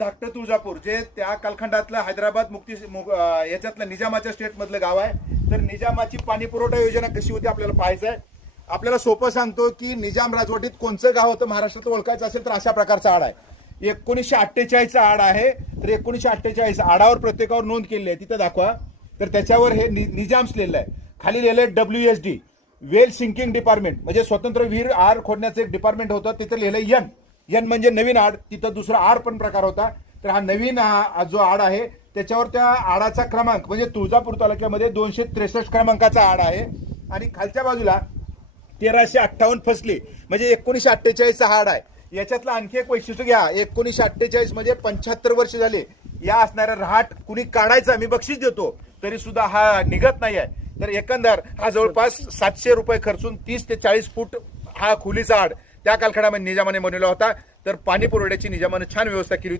धाकटं तुळजापूर जे त्या कालखंडातलं हैदराबाद याच्यातलं निजामाच्या स्टेट मधलं गाव आहे. तर निजामाची पाणी पुरवठा योजना कशी होती आपल्याला पाहायचं आहे. आपल्याला सोपं सांगतो की निजाम राजवटीत कोणचं गाव होतं महाराष्ट्रात ओळखायचं असेल तर अशा प्रकारचा आड आहे. 1948 आड आहे. तर 1948 आडावर प्रत्येकावर नोंद केलेली आहे, तिथं दाखवा. तर त्याच्यावर हे निजाम्स लिहिलं आहे. खाली लिहिलंय WSD वेल सिंकिंग डिपार्टमेंट, म्हणजे स्वतंत्र विहीर आर खोदण्याचं एक डिपार्टमेंट होतं. तिथं लिहिलंय एन म्हणजे नवीन आड. तिथं दुसरा आर पण प्रकार होता. तर हा नवीन जो आड आहे त्याच्यावर त्या आडाचा क्रमांक म्हणजे तुळजापूर तालुक्यामध्ये 263 क्रमांकाचा आड आहे. आणि खालच्या बाजूला 1358 फसली म्हणजे 1948 हा आड आहे. याच्यातलं आणखी एक वैशिष्ट्य घ्या. 1948 म्हणजे 75 वर्ष झाले. या असणाऱ्या रहाट कुणी काढायचा मी बक्षीस देतो तरी सुद्धा हा निघत नाही आहे. तर एकंदर हा जवळपास 700 रुपये खर्चून 30 ते 40 फूट हा खोलीचा आड त्या कालखंडामध्ये निजामाने बनवला होता. तर पाणी पुरवठ्याची निजामाने छान व्यवस्था केली होती.